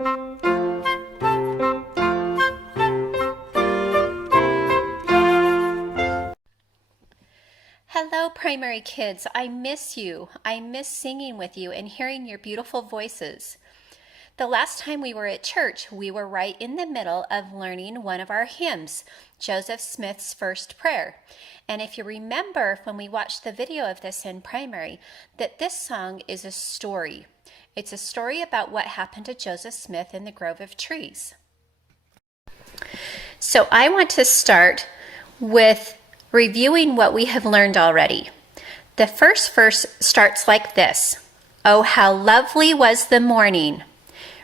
Hello, primary kids. I miss you. I miss singing with you and hearing your beautiful voices. The last time we were at church, we were right in the middle of learning one of our hymns, Joseph Smith's First Prayer. And if you remember when we watched the video of this in primary, that this song is a story. It's a story about what happened to Joseph Smith in the Grove of Trees. So I want to start with reviewing what we have learned already. The first verse starts like this. Oh, how lovely was the morning.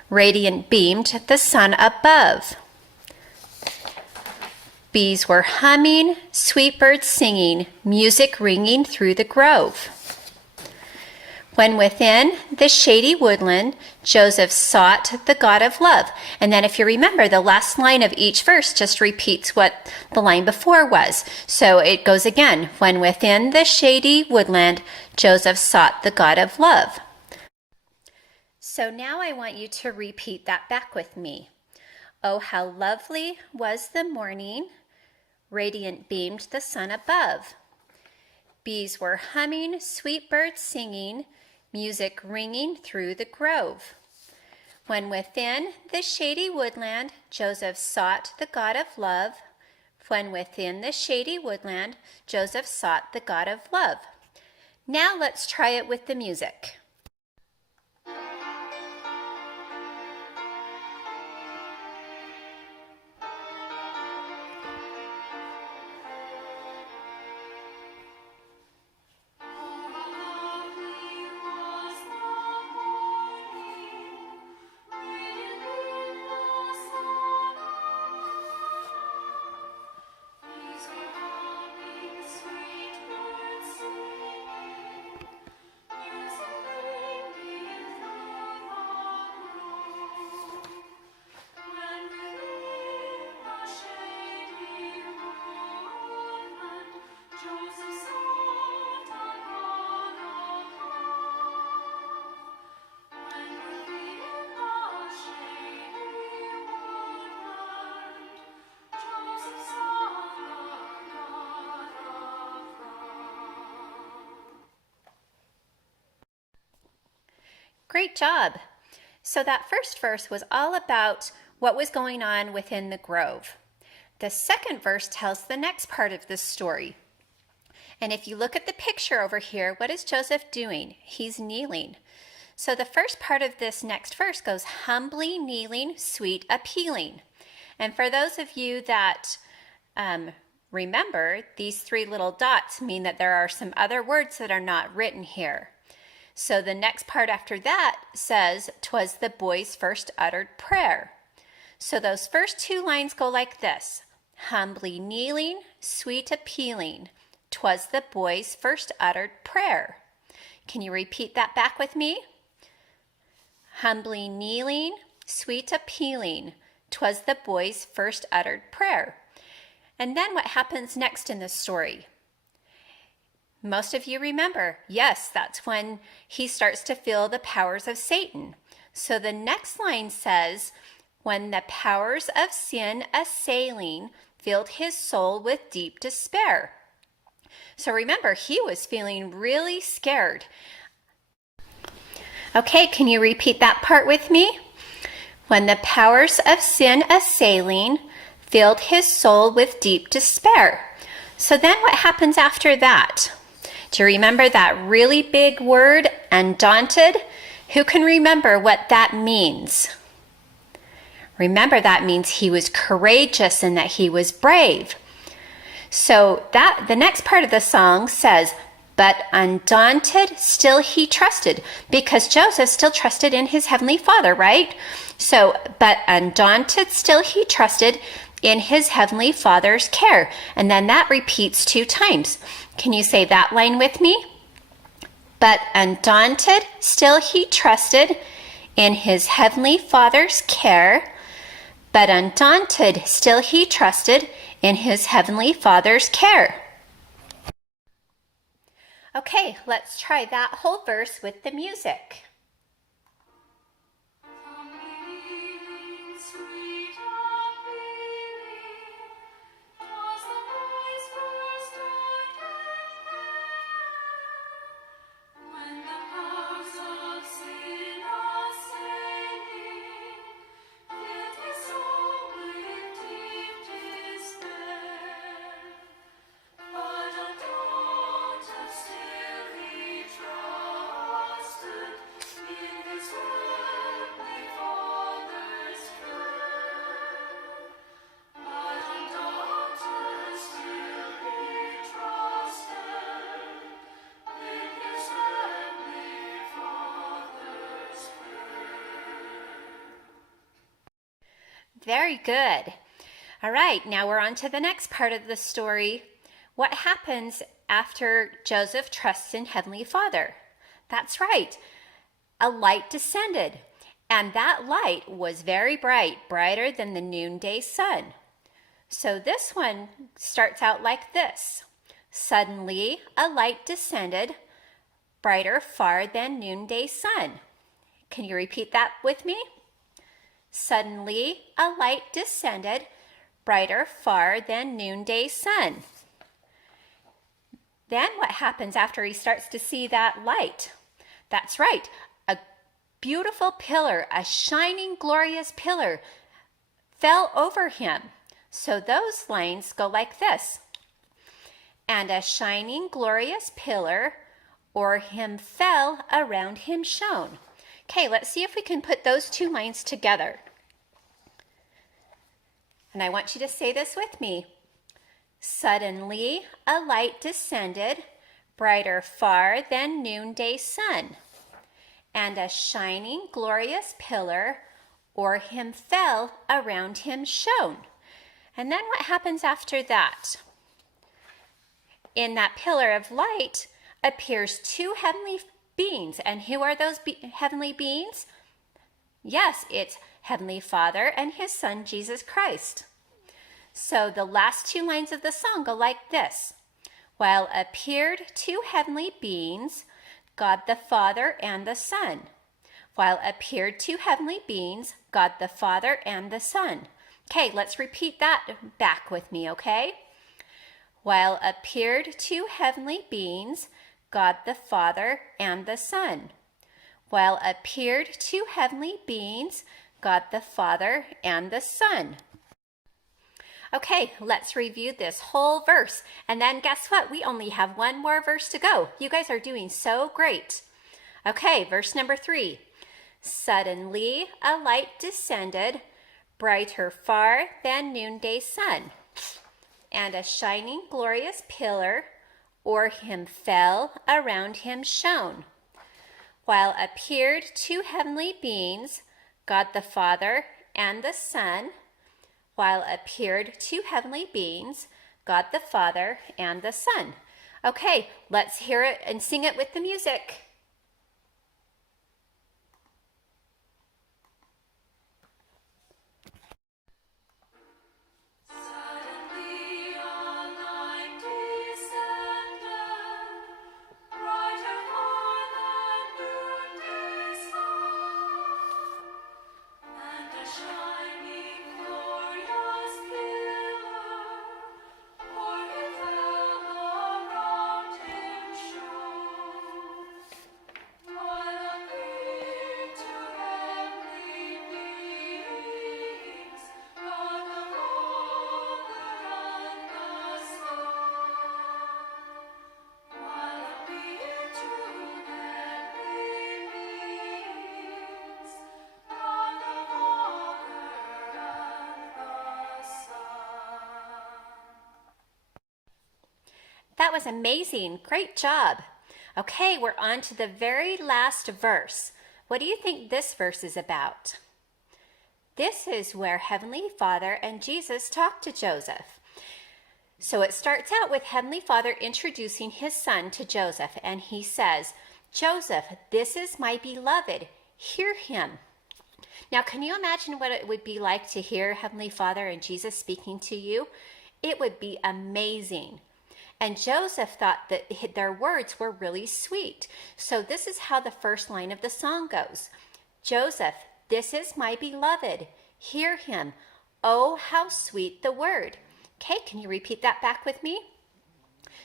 Radiant beamed the sun above. Bees were humming, sweet birds singing, music ringing through the grove. When within the shady woodland, Joseph sought the God of love. And then if you remember, the last line of each verse just repeats what the line before was. So it goes again. When within the shady woodland, Joseph sought the God of love. So now I want you to repeat that back with me. Oh, how lovely was the morning. Radiant beamed the sun above. Bees were humming, sweet birds singing, music ringing through the grove. When within the shady woodland, Joseph sought the God of love. When within the shady woodland, Joseph sought the God of love. Now let's try it with the music. Great job. So that first verse was all about what was going on within the grove. The second verse tells the next part of this story. And if you look at the picture over here, what is Joseph doing? He's kneeling. So the first part of this next verse goes, humbly kneeling, sweet appealing. And for those of you that remember, these three little dots mean that there are some other words that are not written here. So the next part after that says, 'twas the boy's first uttered prayer. So those first two lines go like this. Humbly kneeling, sweet appealing. 'Twas the boy's first uttered prayer. Can you repeat that back with me? Humbly kneeling, sweet appealing. 'Twas the boy's first uttered prayer. And then what happens next in this story? Most of you remember, yes, that's when he starts to feel the powers of Satan. So the next line says, when the powers of sin assailing filled his soul with deep despair. So remember, he was feeling really scared. Okay, can you repeat that part with me? When the powers of sin assailing filled his soul with deep despair. So then what happens after that? Do you remember that really big word, undaunted? Who can remember what that means? Remember, that means he was courageous and that he was brave. So the next part of the song says, but undaunted, still he trusted, because Joseph still trusted in his heavenly Father, right? So, but undaunted, still he trusted in his heavenly Father's care. And then that repeats 2 times. Can you say that line with me? But undaunted, still he trusted in his heavenly Father's care. But undaunted, still he trusted in his heavenly Father's care. Okay, let's try that whole verse with the music. Humbly Very good. All right, now we're on to the next part of the story. What happens after Joseph trusts in Heavenly Father? That's right, a light descended, and that light was very bright, brighter than the noonday sun. So this one starts out like this. Suddenly, a light descended, brighter far than noonday sun. Can you repeat that with me? Suddenly, a light descended, brighter far than noonday sun. Then what happens after he starts to see that light? That's right, a beautiful pillar, a shining, glorious pillar fell over him. So those lines go like this. And a shining, glorious pillar o'er him fell, around him shone. Okay, let's see if we can put those two lines together. And I want you to say this with me. Suddenly a light descended, brighter far than noonday sun, and a shining, glorious pillar o'er him fell, around him shone. And then what happens after that? In that pillar of light appears two heavenly beings. And who are those heavenly beings? Yes, it's Heavenly Father and His Son, Jesus Christ. So the last two lines of the song go like this. While appeared two heavenly beings, God the Father and the Son. While appeared two heavenly beings, God the Father and the Son. Okay, let's repeat that back with me, okay? While appeared two heavenly beings, God the Father and the Son. While appeared two heavenly beings, God the Father and the Son. Okay, let's review this whole verse. And then guess what? We only have one more verse to go. You guys are doing so great. Okay, verse number 3. Suddenly a light descended, brighter far than noonday sun, and a shining, glorious pillar o'er him fell, around him shone. While appeared two heavenly beings, God the Father and the Son. While appeared two heavenly beings, God the Father and the Son. Okay, let's hear it and sing it with the music. That was amazing. Great job. Okay, we're on to the very last verse. What do you think this verse is about? This is where Heavenly Father and Jesus talk to Joseph. So it starts out with Heavenly Father introducing His Son to Joseph, and He says, Joseph, this is my beloved. Hear Him. Now, can you imagine what it would be like to hear Heavenly Father and Jesus speaking to you? It would be amazing. And Joseph thought that their words were really sweet. So this is how the first line of the song goes. Joseph, this is my beloved. Hear him. Oh, how sweet the word. Okay, can you repeat that back with me?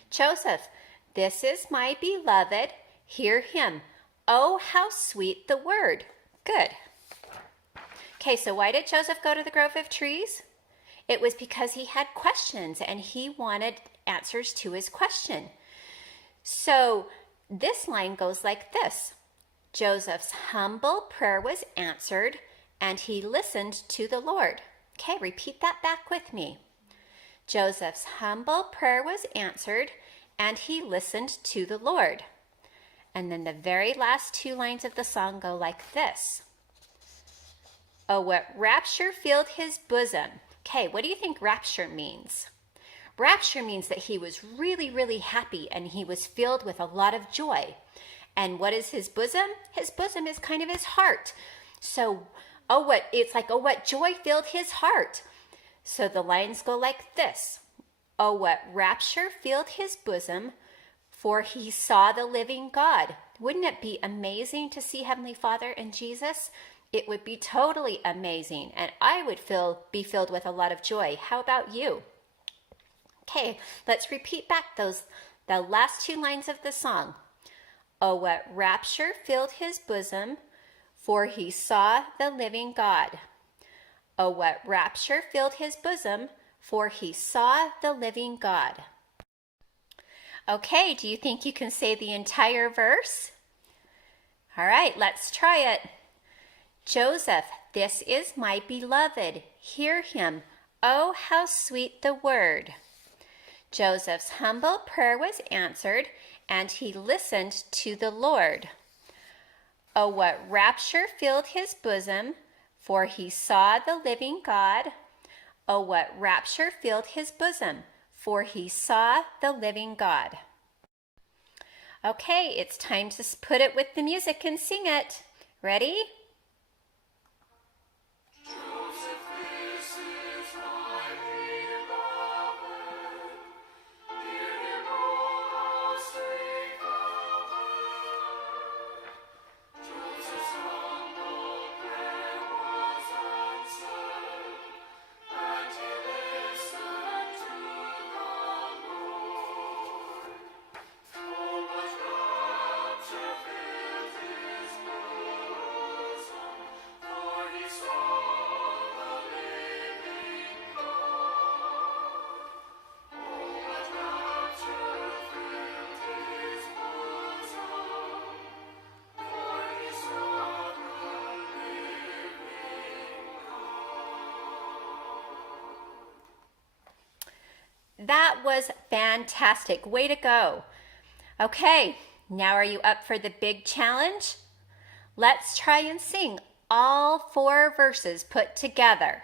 Joseph, this is my beloved. Hear him. Oh, how sweet the word. Good. Okay, so why did Joseph go to the Grove of Trees? It was because he had questions and he wanted answers to his question. So this line goes like this. Joseph's humble prayer was answered and he listened to the Lord. Okay, repeat that back with me. Joseph's humble prayer was answered and he listened to the Lord. And then the very last two lines of the song go like this. Oh, what rapture filled his bosom. Okay, what do you think rapture means? Rapture means that he was really, really happy and he was filled with a lot of joy. And what is his bosom? His bosom is kind of his heart. So, what joy filled his heart. So the lines go like this. Oh, what rapture filled his bosom, for he saw the living God. Wouldn't it be amazing to see Heavenly Father and Jesus? It would be totally amazing, and I would be filled with a lot of joy. How about you? Okay, let's repeat back the last two lines of the song. Oh, what rapture filled his bosom, for he saw the living God. Oh, what rapture filled his bosom, for he saw the living God. Okay, do you think you can say the entire verse? All right, let's try it. Joseph, this is my beloved. Hear him. Oh, how sweet the word. Joseph's humble prayer was answered, and he listened to the Lord. Oh, what rapture filled his bosom, for he saw the living God. Oh, what rapture filled his bosom, for he saw the living God. Okay, it's time to put it with the music and sing it. Ready? That was fantastic. Way to go. Okay, now are you up for the big challenge? Let's try and sing all 4 verses put together.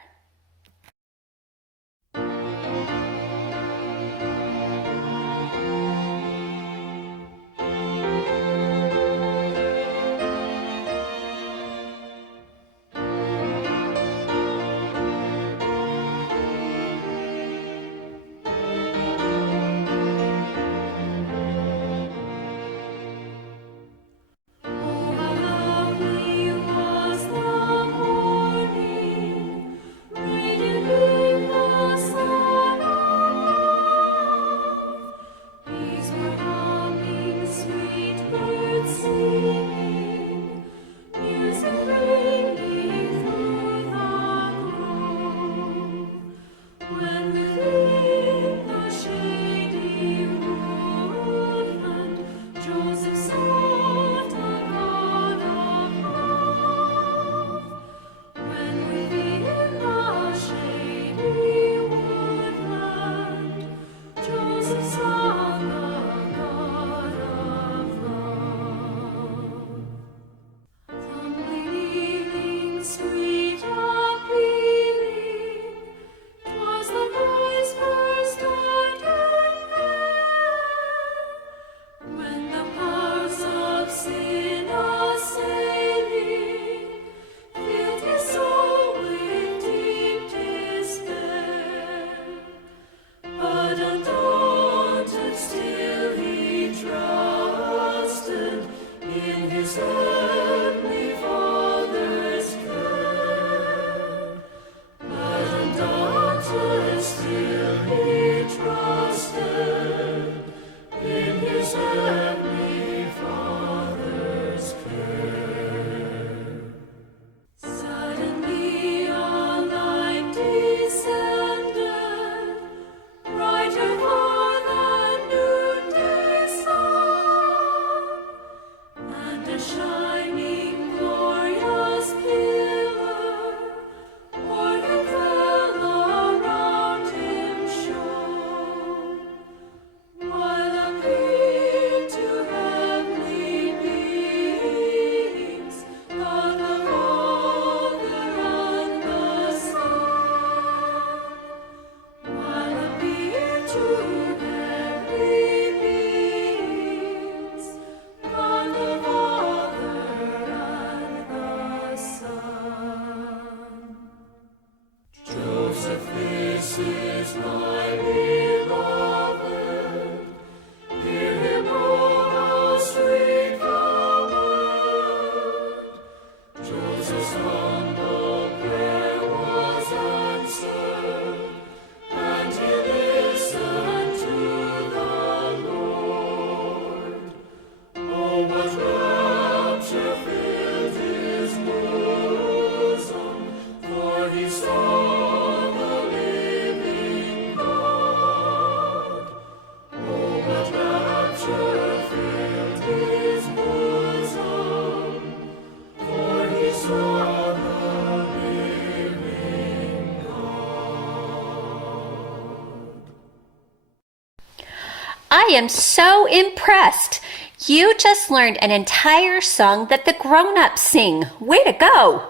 I am so impressed. You just learned an entire song that the grown-ups sing. Way to go!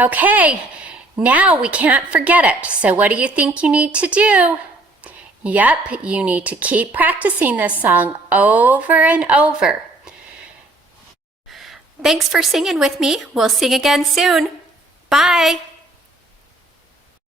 Okay, now we can't forget it. So what do you think you need to do? Yep, you need to keep practicing this song over and over. Thanks for singing with me. We'll sing again soon. Bye.